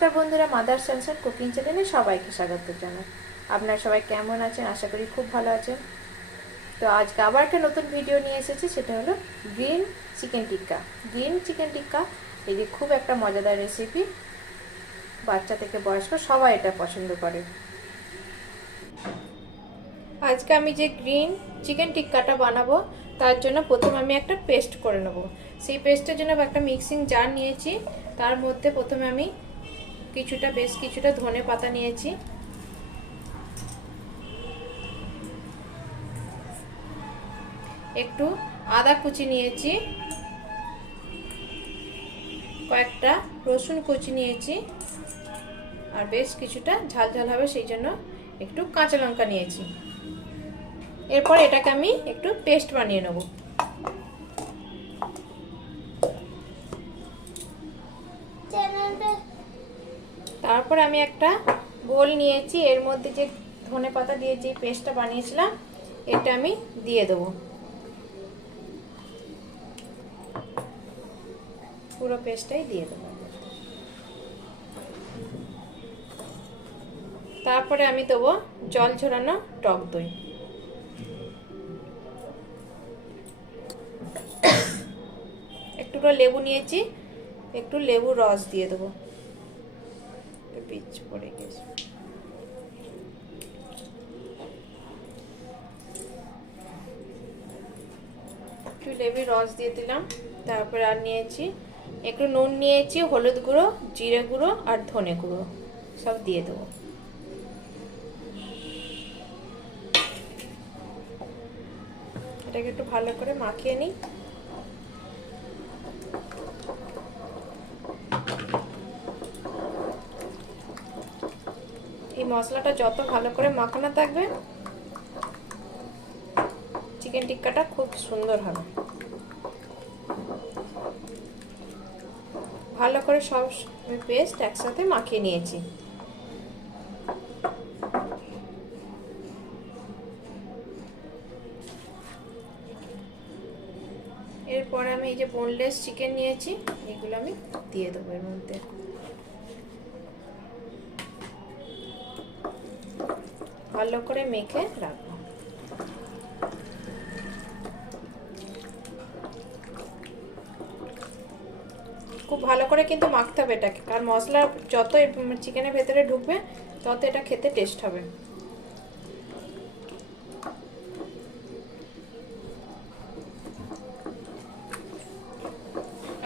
নমস্কার বন্ধুরা, mother sensor cooking চ্যানেলে সবাইকে স্বাগত জানাই। আপনারা সবাই কেমন আছেন? আশা করি খুব ভালো আছেন। তো আজকে আবার একটা নতুন ভিডিও নিয়ে এসেছি, সেটা হলো গ্রিন চিকেন টিক্কা। গ্রিন চিকেন টিক্কা এই যে খুব একটা মজাদার রেসিপি, বাচ্চা থেকে বয়স্ক সবাই এটা পছন্দ করে। আজকে আমি যে গ্রিন চিকেন টিক্কাটা বানাবো তার জন্য প্রথমে আমি একটা পেস্ট করে নেব। সেই পেস্টের জন্য একটা মিক্সিং জার নিয়েছি। তার মধ্যে প্রথমে আমি বেশ কিছুটা ধনে পাতা নিয়েছি, একটু আদা কুচি নিয়েছি, কয়েকটা রসুন কুচি নিয়েছি, আর বেশ কিছুটা ঝাল ঝাল হবে সেই জন্য একটু কাঁচা লঙ্কা নিয়েছি। এরপর এটাকে আমি একটু পেস্ট বানিয়ে নেব। তারপর আমি একটা বোল নিয়েছি, এর মধ্যে যে ধনে পাতা দিয়ে যে পেস্টটা বানিয়েছিলাম এটা আমি দিয়ে দেবো। পুরো পেস্টটাই দিয়ে দেবো। তারপরে আমি দেবো জল ঝরানো টক দই। একটু লেবু নিয়েছি, একটু লেবুর রস দিয়ে দেবো। বীজ পড়ে গেছে। একটু লেবুর রস দিয়ে দিলাম। তারপর আর নিয়েছি একটু নুন নিয়েছি, হলুদ গুঁড়ো, জিরে গুঁড়ো আর ধনে গুঁড়ো সব দিয়ে দেবো। এটাকে একটু ভালো করে মাখিয়ে নিই। এই মশলাটা যত ভালো করে মাখানো থাকবে চিকেন টিক্কাটা খুব সুন্দর হবে। ভালো করে সব পেস্ট একসাথে মাখিয়ে নিয়েছি। এরপরে আমি এই যে বোনলেস চিকেন নিয়েছি, এগুলো আমি দিয়ে দেবো এর মধ্যে। ভালো করে মেখে রাখবো। খুব ভালো করে কিন্তু মাখতে হবে এটাকে, কারণ মশলা যত চিকেনের ভেতরে ঢুকবে তত এটা খেতে টেস্ট হবে।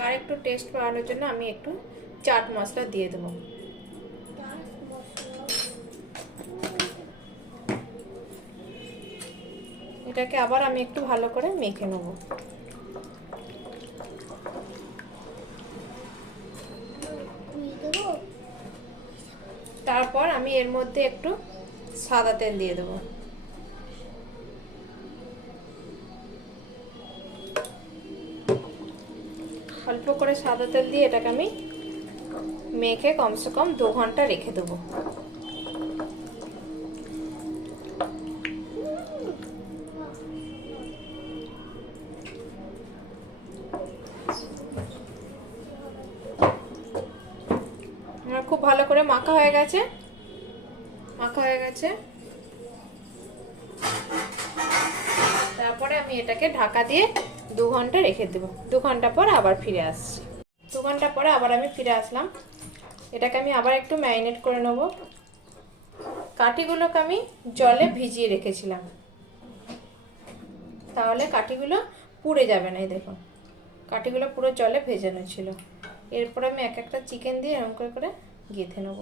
আর একটু টেস্ট বাড়ানোর জন্য আমি একটু চাট মশলা দিয়ে দেবো। এটাকে আবার আমি একটু ভালো করে মেখে নেব। তারপর আমি এর মধ্যে একটু সাদা তেল দিয়ে দেবো। অল্প করে সাদা তেল দিয়ে এটাকে আমি মেখে কমসে কম 2 ঘন্টা রেখে দেবো। খুব ভালো করে মাখা হয়ে গেছে। তারপরে আমি এটাকে ঢাকা দিয়ে 2 ঘন্টা রেখে দেবো। 2 ঘন্টা পর আবার ফিরে আসছি। 2 ঘন্টা পরে আবার আমি ফিরে আসলাম। এটাকে আমি আবার একটু ম্যারিনেট করে নেব। কাঠিগুলোকে আমি জলে ভিজিয়ে রেখেছিলাম, তাহলে কাঠিগুলো পুড়ে যাবে না। এই দেখুন, কাঠিগুলো পুরো জলে ভেজানো ছিল। এরপর আমি এক একটা চিকেন দিয়ে এরকম করে করে গেঁথে নেব।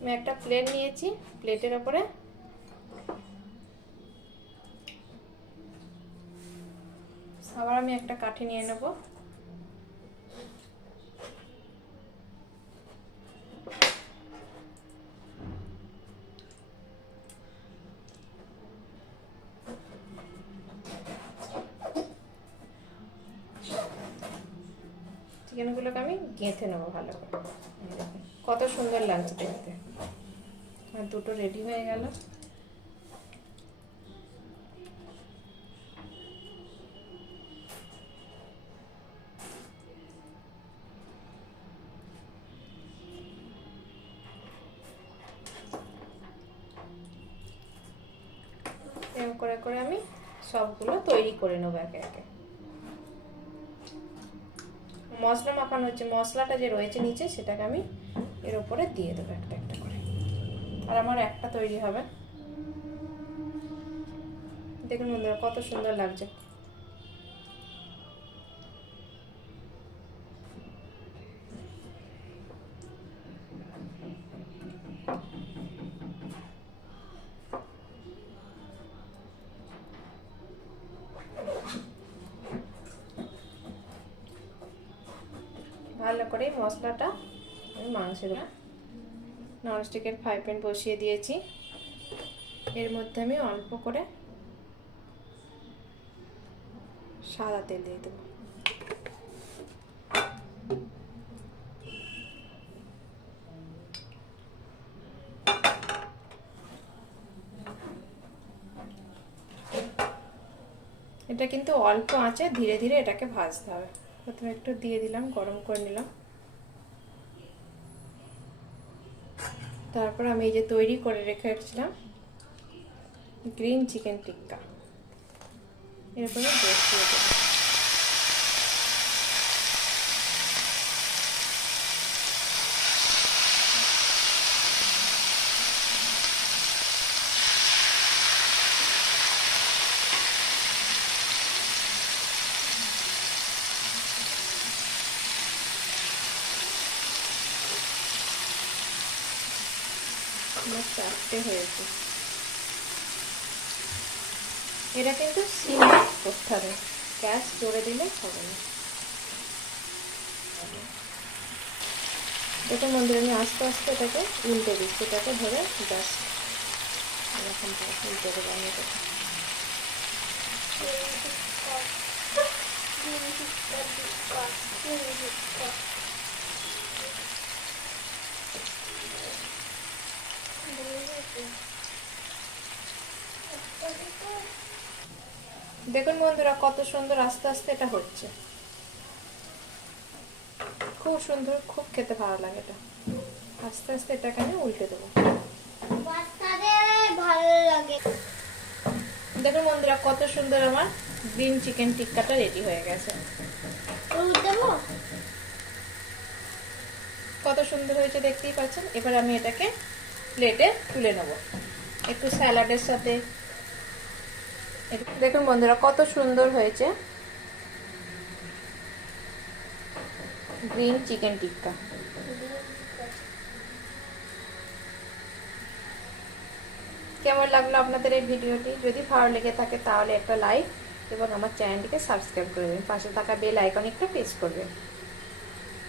আমি একটা প্লেট নিয়েছি, প্লেটের ওপরে আবার আমি একটা কাঠি নিয়ে নেব। চিকেনগুলোকে আমি গেঁথে নেবো ভালো করে। কত সুন্দর লাগছে দেখতে। আর দুটো রেডি হয়ে গেল। এরকম করে করে আমি সবগুলো তৈরি করে নেবো একে একে। মশলা মাখানো হচ্ছে, মশলাটা যে রয়েছে নিচে সেটাকে আমি এর উপরে দিয়ে দেবো একটা একটা করে। আর আমার একটা তৈরি হবে। দেখুন বন্ধুরা কত সুন্দর লাগছে। ভালো করে মশলাটা আমি মাংসের ননস্টিকের ফ্রাই প্যান বসিয়ে দিয়েছি। এর মধ্যে আমি অল্প করে সাদা তেল দিয়ে দেবো। এটা কিন্তু অল্প আঁচে ধীরে ধীরে এটাকে ভাজতে হবে। প্রথমে একটু দিয়ে দিলাম, গরম করে নিলাম। তারপর আমি এই যে তৈরি করে রেখেছিলাম গ্রিন চিকেন টিক্কা এরপরে বসিয়ে দেবো। চারটে হয়েছে। এটা কিন্তু সিম করতে হবে, গ্যাস জোরে দিলে হবে না। দেখুন বন্ধুরা আমি আস্তে আস্তে এটাকে উল্টে দিচ্ছি, এটাকে ধরে জাস্ট এরকম উল্টে দেবো আমি এটাকে। দেখুন বন্ধুরা কত সুন্দর আস্তে আস্তে এটা হচ্ছে। খুব সুন্দর, খুব খেতে ভালো লাগে এটা। আস্তে আস্তে এটাকে আমি উল্টে দেবো। দেখুন বন্ধুরা কত সুন্দর আমার গ্রিন চিকেন টিক্কাটা রেডি হয়ে গেছে। কত সুন্দর হয়েছে দেখতেই পাচ্ছেন। এবার আমি এটাকে প্লেটে তুলে নেব একটু স্যালাডের সাথে। দেখুন বন্ধুরা কত সুন্দর হয়েছে গ্রিন চিকেন টিক্কা। কেমন লাগলো আপনাদের এই ভিডিওটি? যদি ভালো লেগে থাকে তাহলে একটা লাইক এবং আমার চ্যানেলটিকে সাবস্ক্রাইব করে দেবেন। পাশে থাকা বেল আইকন একটা প্রেস করবেন।